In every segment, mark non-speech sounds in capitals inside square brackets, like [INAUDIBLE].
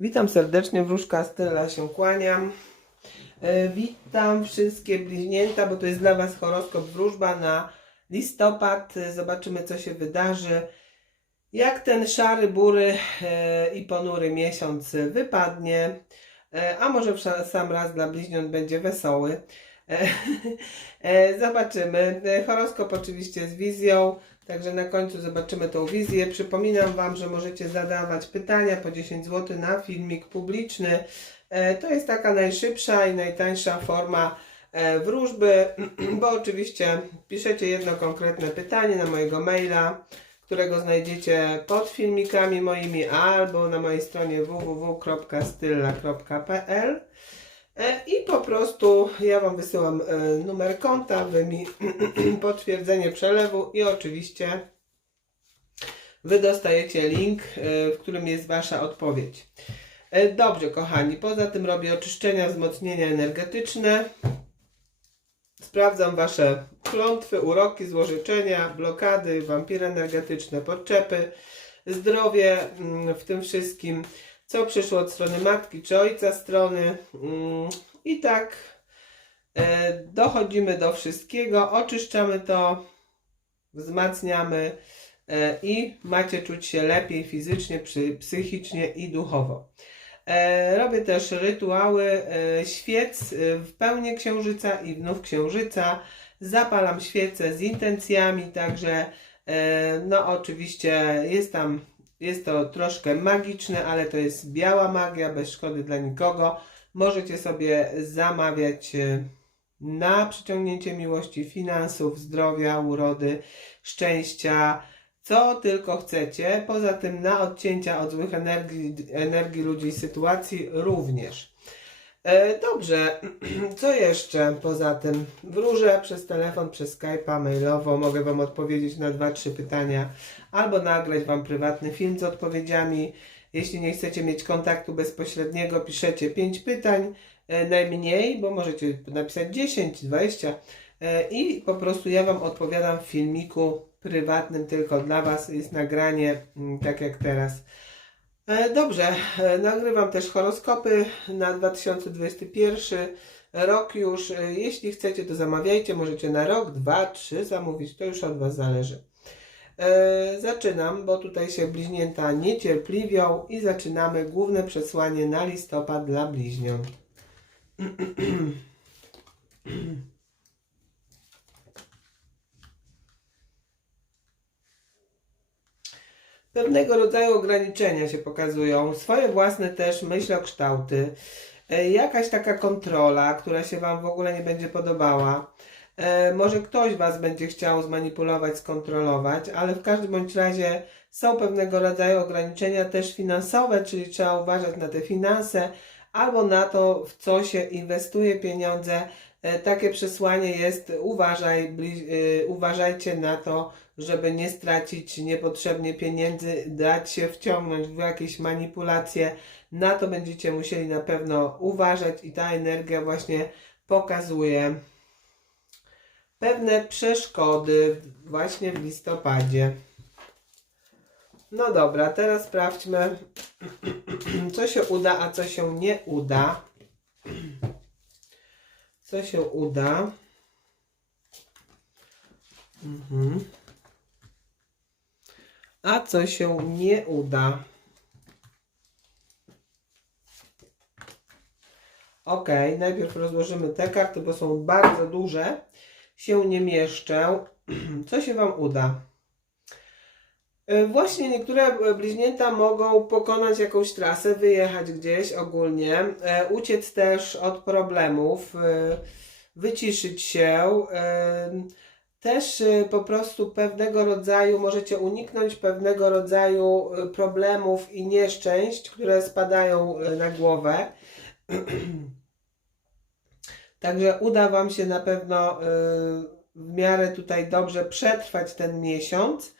Witam serdecznie, wróżka Stella się kłaniam. E, Witam wszystkie bliźnięta, bo to jest dla Was horoskop wróżba na listopad. E, Zobaczymy, co się wydarzy. Jak ten szary, bury e, i ponury miesiąc wypadnie, a może sam raz dla bliźniąt będzie wesoły. [LAUGHS] Zobaczymy. Horoskop oczywiście z wizją, także na końcu zobaczymy tą wizję. Przypominam Wam, że możecie zadawać pytania po 10 zł na filmik publiczny. E, To jest taka najszybsza i najtańsza forma e, wróżby, [CLEARS THROAT] bo oczywiście piszecie jedno konkretne pytanie na mojego maila, którego znajdziecie pod filmikami moimi albo na mojej stronie www.stylla.pl i po prostu ja Wam wysyłam e, numer konta, Wy mi [CLEARS THROAT] potwierdzenie przelewu i oczywiście Wy dostajecie link, e, w którym jest Wasza odpowiedź. E, Dobrze, kochani, poza tym robię oczyszczenia, wzmocnienia energetyczne. Sprawdzam Wasze klątwy, uroki, złożyczenia, blokady, wampiry energetyczne, podczepy, zdrowie mm, w tym wszystkim, co przyszło od strony matki czy ojca strony. mm, I tak e, dochodzimy do wszystkiego, oczyszczamy to, wzmacniamy e, i macie czuć się lepiej fizycznie, psychicznie i duchowo. E, Robię też rytuały świec w pełni księżyca i wnów księżyca. Zapalam świece z intencjami, także no oczywiście jest tam, jest to troszkę magiczne, ale to jest biała magia, bez szkody dla nikogo. Możecie sobie zamawiać e, na przyciągnięcie miłości, finansów, zdrowia, urody, szczęścia, co tylko chcecie. Poza tym na odcięcia od złych energii, energii ludzi i sytuacji również. E, dobrze, [CLEARS THROAT] co jeszcze poza tym? Wróżę przez telefon, przez Skype'a, mailowo. Mogę Wam odpowiedzieć na dwa, trzy pytania albo nagrać Wam prywatny film z odpowiedziami. Jeśli nie chcecie mieć kontaktu bezpośredniego, piszecie 5 pytań e, najmniej, bo możecie napisać 10, 20 e, i po prostu ja Wam odpowiadam w filmiku prywatnym tylko dla Was. Jest nagranie, mm, tak jak teraz. E, Dobrze, e, nagrywam też horoskopy na 2021 rok już. E, Jeśli chcecie, to zamawiajcie. Możecie na rok, dwa, trzy zamówić. To już od Was zależy. Zaczynam, bo tutaj się bliźnięta niecierpliwią i zaczynamy główne przesłanie na listopad dla bliźniąt. [CLEARS THROAT] Pewnego rodzaju ograniczenia się pokazują, swoje własne też myślokształty, e, jakaś taka kontrola, która się Wam w ogóle nie będzie podobała. E, Może ktoś Was będzie chciał zmanipulować, skontrolować, ale w każdym bądź razie są pewnego rodzaju ograniczenia też finansowe, czyli trzeba uważać na te finanse albo na to, w co się inwestuje pieniądze. E, Takie przesłanie jest, uważaj, uważajcie na to, żeby nie stracić niepotrzebnie pieniędzy, dać się wciągnąć w jakieś manipulacje. Na to będziecie musieli na pewno uważać i ta energia właśnie pokazuje pewne przeszkody właśnie w listopadzie. No dobra, teraz sprawdźmy, [CLEARS THROAT] co się uda, a co się nie uda. Co się uda. Mhm. A co się nie uda. Ok, najpierw rozłożymy te karty, bo są bardzo duże. Się nie mieszczę. [CLEARS THROAT] Co się Wam uda? E, Właśnie niektóre e, bliźnięta mogą pokonać jakąś trasę, wyjechać gdzieś ogólnie, e, uciec też od problemów, wyciszyć się. Też e, po prostu pewnego rodzaju możecie uniknąć pewnego rodzaju e, problemów i nieszczęść, które spadają e, na głowę. [CLEARS THROAT] Także uda Wam się na pewno w miarę tutaj dobrze przetrwać ten miesiąc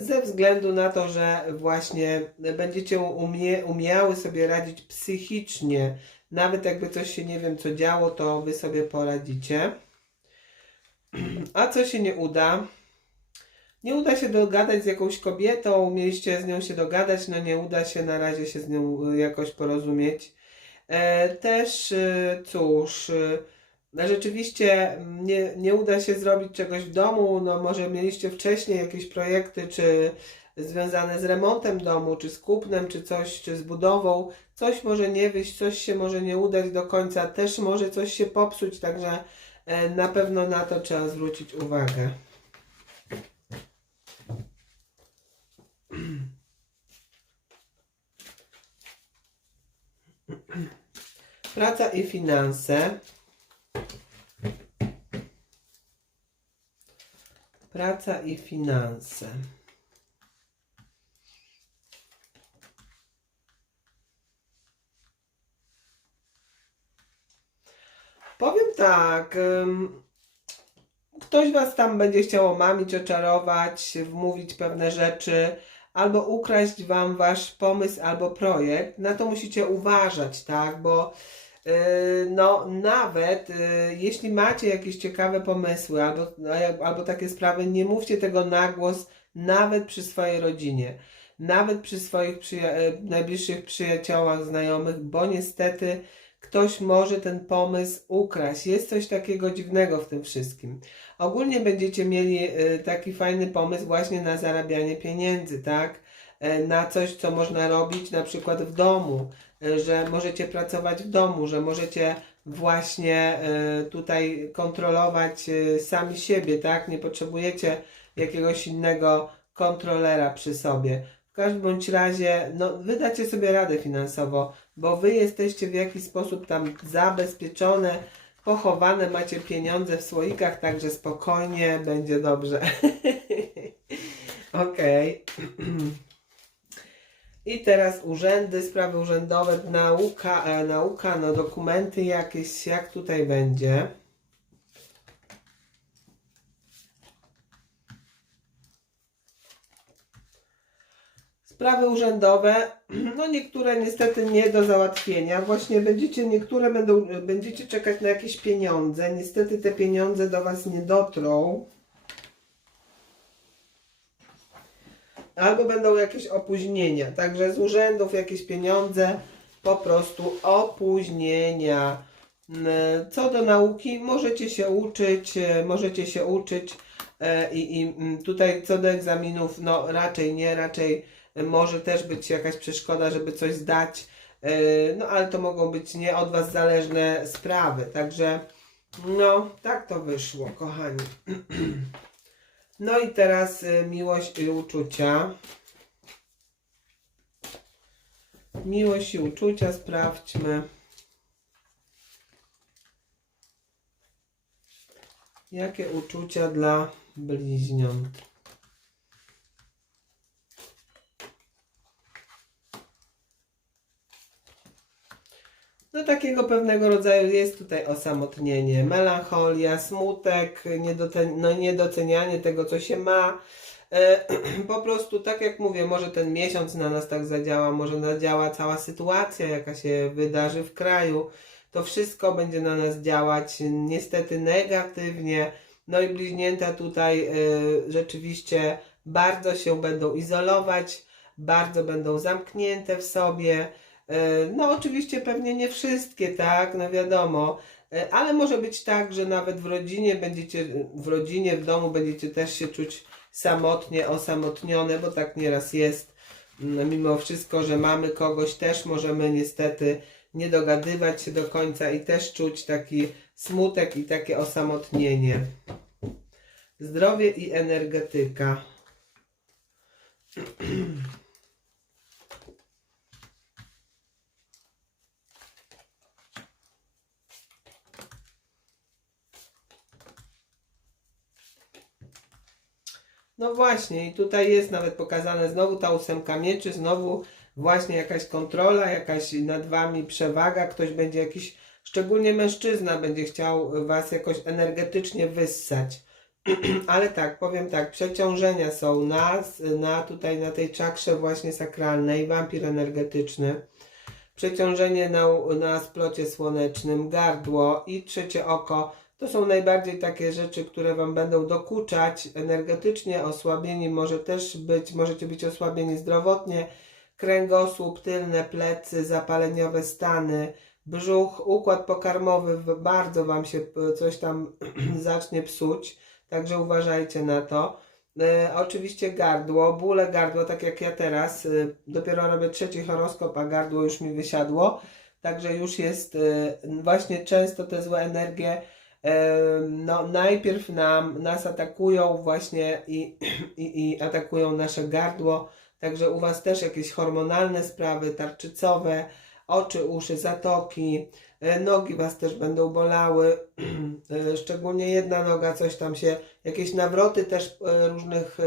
ze względu na to, że właśnie będziecie umie, umiały sobie radzić psychicznie. Nawet jakby coś się nie wiem co działo, to Wy sobie poradzicie. A co się nie uda? nie uda się dogadać z jakąś kobietą, mieliście z nią się dogadać, no nie uda się na razie się z nią y, jakoś porozumieć. E, też, y, cóż, rzeczywiście mm, nie, nie uda się zrobić czegoś w domu, no może mieliście wcześniej jakieś projekty, czy związane z remontem domu, czy z kupnem, czy coś, czy z budową, coś może nie wyjść, coś się może nie udać do końca, też może coś się popsuć, także e, na pewno na to trzeba zwrócić uwagę. Praca i finanse. Praca i finanse. Powiem tak. Ktoś was tam będzie chciał omamić, oczarować, wmówić pewne rzeczy, albo ukraść wam wasz pomysł albo projekt. Na to musicie uważać, tak? Bo yy, no nawet yy, jeśli macie jakieś ciekawe pomysły albo, albo takie sprawy, nie mówcie tego na głos nawet przy swojej rodzinie. Nawet przy swoich przyja- e, najbliższych przyjaciołach, znajomych, bo niestety ktoś może ten pomysł ukraść. Jest coś takiego dziwnego w tym wszystkim. Ogólnie będziecie mieli y, taki fajny pomysł właśnie na zarabianie pieniędzy, tak? E, Na coś, co można robić na przykład w domu, e, że możecie pracować w domu, że możecie właśnie e, tutaj kontrolować e, sami siebie, tak? Nie potrzebujecie jakiegoś innego kontrolera przy sobie. W każdym bądź razie, no, wy dacie sobie radę finansowo, bo wy jesteście w jakiś sposób tam zabezpieczone, pochowane, macie pieniądze w słoikach, także spokojnie, będzie dobrze. [LAUGHS] Okej. [CLEARS THROAT] I teraz urzędy, sprawy urzędowe, nauka, e, nauka, no dokumenty jakieś, jak tutaj będzie. Sprawy urzędowe, [CLEARS THROAT] no niektóre niestety nie do załatwienia. Właśnie będziecie, niektóre będą, będziecie czekać na jakieś pieniądze. Niestety te pieniądze do Was nie dotrą. Albo będą jakieś opóźnienia. Także z urzędów jakieś pieniądze, po prostu opóźnienia. Co do nauki, możecie się uczyć, e, możecie się uczyć e, i, i tutaj co do egzaminów, no raczej nie, raczej może też być jakaś przeszkoda, żeby coś zdać, e, no ale to mogą być nie od Was zależne sprawy, także no tak to wyszło, kochani. [CLEARS THROAT] No i teraz e, miłość i uczucia. Miłość i uczucia sprawdźmy. Jakie uczucia dla bliźniąt? No takiego pewnego rodzaju jest tutaj osamotnienie, melancholia, smutek, niedote- no, niedocenianie tego, co się ma. E, [CLEARS THROAT] po prostu, tak jak mówię, może ten miesiąc na nas tak zadziała, może zadziała cała sytuacja, jaka się wydarzy w kraju. To wszystko będzie na nas działać niestety negatywnie. No i bliźnięta tutaj e, rzeczywiście bardzo się będą izolować, bardzo będą zamknięte w sobie. E, No, oczywiście pewnie nie wszystkie, tak, no wiadomo, E, ale może być tak, że nawet w rodzinie będziecie, w rodzinie, w domu będziecie też się czuć samotnie, osamotnione, bo tak nieraz jest. Mm, Mimo wszystko, że mamy kogoś, też możemy niestety nie dogadywać się do końca i też czuć taki smutek i takie osamotnienie. Zdrowie i energetyka. [CLEARS THROAT] No właśnie, i tutaj jest nawet pokazane znowu ta ósemka mieczy, znowu właśnie jakaś kontrola, jakaś nad wami przewaga, ktoś będzie jakiś, szczególnie mężczyzna będzie chciał was jakoś energetycznie wyssać. [CLEARS THROAT] Ale tak, powiem tak, przeciążenia są na, na tutaj, na tej czakrze właśnie sakralnej, wampir energetyczny. przeciążenie na, na splocie słonecznym, gardło i trzecie oko. To są najbardziej takie rzeczy, które Wam będą dokuczać energetycznie, osłabieni może też być, możecie być osłabieni zdrowotnie, kręgosłup, tylne plecy, zapaleniowe stany, brzuch, układ pokarmowy, bardzo Wam się e, coś tam [CLEARS THROAT] zacznie psuć, także uważajcie na to. E, oczywiście gardło, bóle gardło, tak jak ja teraz, e, dopiero robię trzeci horoskop, a gardło już mi wysiadło, także już jest e, właśnie często te złe energie no, najpierw nam, nas atakują właśnie i, i, i atakują nasze gardło, także u Was też jakieś hormonalne sprawy, tarczycowe, oczy, uszy, zatoki, e, nogi Was też będą bolały, [CLEARS THROAT] e, szczególnie jedna noga, coś tam się, jakieś nawroty też e, różnych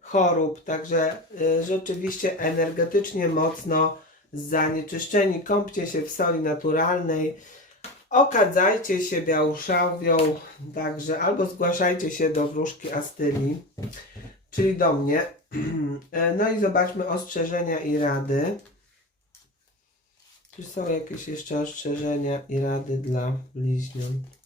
chorób, także rzeczywiście energetycznie mocno zanieczyszczeni. Kąpcie się w soli naturalnej, okadzajcie się białszałwią, także albo zgłaszajcie się do wróżki Astyli, czyli do mnie. [CLEARS THROAT] No i zobaczmy ostrzeżenia i rady. Czy są jakieś jeszcze ostrzeżenia i rady dla bliźniąt?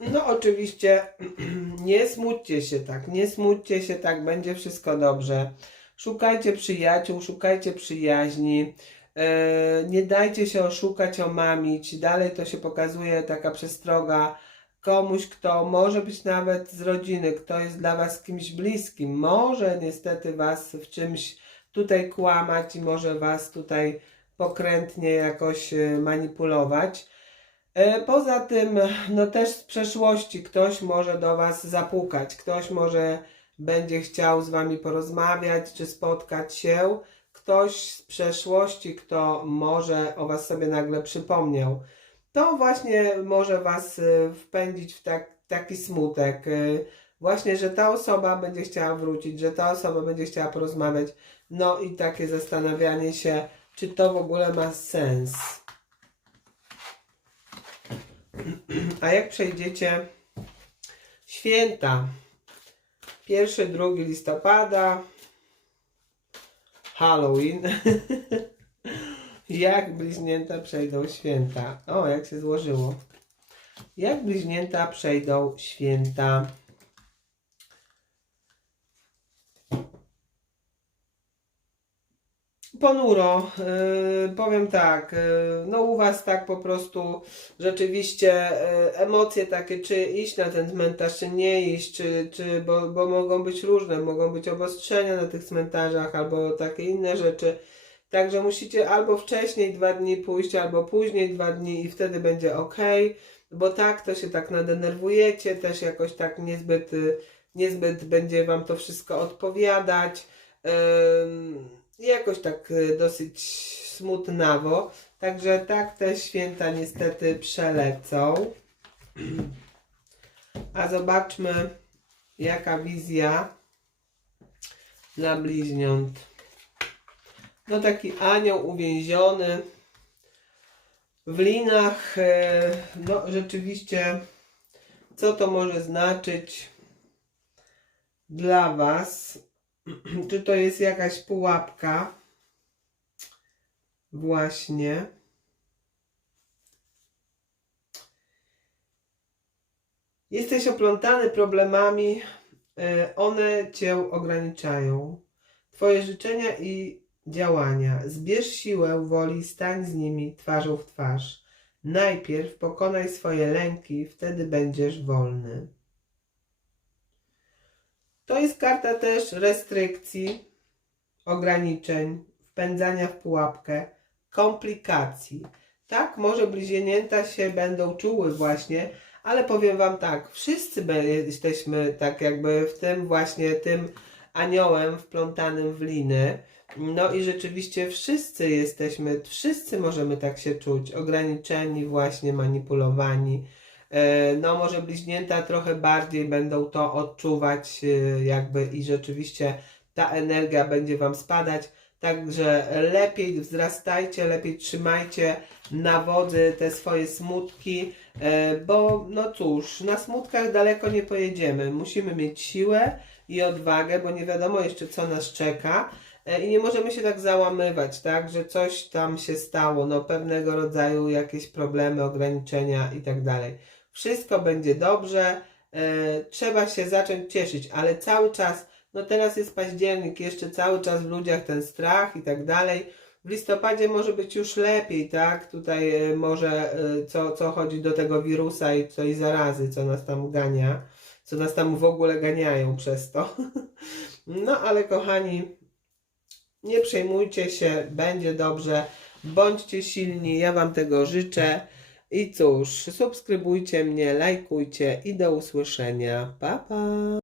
No oczywiście [CLEARS THROAT] nie smućcie się tak, nie smućcie się tak, będzie wszystko dobrze. Szukajcie przyjaciół, szukajcie przyjaźni. E, nie dajcie się oszukać, omamić. Dalej to się pokazuje taka przestroga komuś, kto może być nawet z rodziny, kto jest dla Was kimś bliskim, może niestety Was w czymś tutaj kłamać i może Was tutaj pokrętnie jakoś e, manipulować. E, Poza tym, no też z przeszłości ktoś może do Was zapukać, ktoś może będzie chciał z Wami porozmawiać czy spotkać się, ktoś z przeszłości, kto może o Was sobie nagle przypomniał. To właśnie może Was e, wpędzić w tak, taki smutek. e, Właśnie, że ta osoba będzie chciała wrócić, że ta osoba będzie chciała porozmawiać. No i takie zastanawianie się, czy to w ogóle ma sens. A jak przejdziecie święta? Pierwszy, drugi listopada, Halloween. [LAUGHS] jak bliźnięta przejdą święta? O, jak się złożyło. Jak bliźnięta przejdą święta? Ponuro, yy, powiem tak, yy, no u Was tak po prostu rzeczywiście yy, emocje takie, czy iść na ten cmentarz, czy nie iść, czy, czy, bo, bo mogą być różne, mogą być obostrzenia na tych cmentarzach, albo takie inne rzeczy. Także musicie albo wcześniej dwa dni pójść, albo później dwa dni i wtedy będzie ok, bo tak to się tak nadenerwujecie, też jakoś tak niezbyt, y, niezbyt będzie Wam to wszystko odpowiadać. Ym, jakoś tak y, dosyć smutnawo. Także tak te święta niestety przelecą. A zobaczmy, jaka wizja dla bliźniąt. No taki anioł uwięziony w linach. e, No rzeczywiście, co to może znaczyć dla Was? [CLEARS THROAT] Czy to jest jakaś pułapka? Właśnie. Jesteś oplątany problemami, e, one cię ograniczają. Twoje życzenia i działania. Zbierz siłę woli, stań z nimi twarzą w twarz. Najpierw pokonaj swoje lęki, wtedy będziesz wolny. To jest karta też restrykcji, ograniczeń, wpędzania w pułapkę, komplikacji. Tak, może bliźnięta się będą czuły właśnie, ale powiem Wam tak, wszyscy jesteśmy tak jakby w tym właśnie tym aniołem wplątanym w liny. No i rzeczywiście wszyscy jesteśmy, wszyscy możemy tak się czuć, ograniczeni, właśnie manipulowani. E, No, może bliźnięta trochę bardziej będą to odczuwać, e, jakby i rzeczywiście ta energia będzie Wam spadać. Także lepiej wzrastajcie, lepiej trzymajcie na wodzy te swoje smutki, e, bo no cóż, na smutkach daleko nie pojedziemy. Musimy mieć siłę i odwagę, bo nie wiadomo jeszcze co nas czeka. I nie możemy się tak załamywać, tak, że coś tam się stało, no pewnego rodzaju jakieś problemy, ograniczenia i tak dalej. Wszystko będzie dobrze, e, trzeba się zacząć cieszyć, ale cały czas, no teraz jest październik, jeszcze cały czas w ludziach ten strach i tak dalej. W listopadzie może być już lepiej, tak? Tutaj e, może e, co, co chodzi do tego wirusa i tej zarazy, co nas tam gania, co nas tam w ogóle ganiają przez to. [LAUGHS] No ale kochani, nie przejmujcie się, będzie dobrze, bądźcie silni, ja Wam tego życzę. I cóż, subskrybujcie mnie, lajkujcie i do usłyszenia. Pa, pa!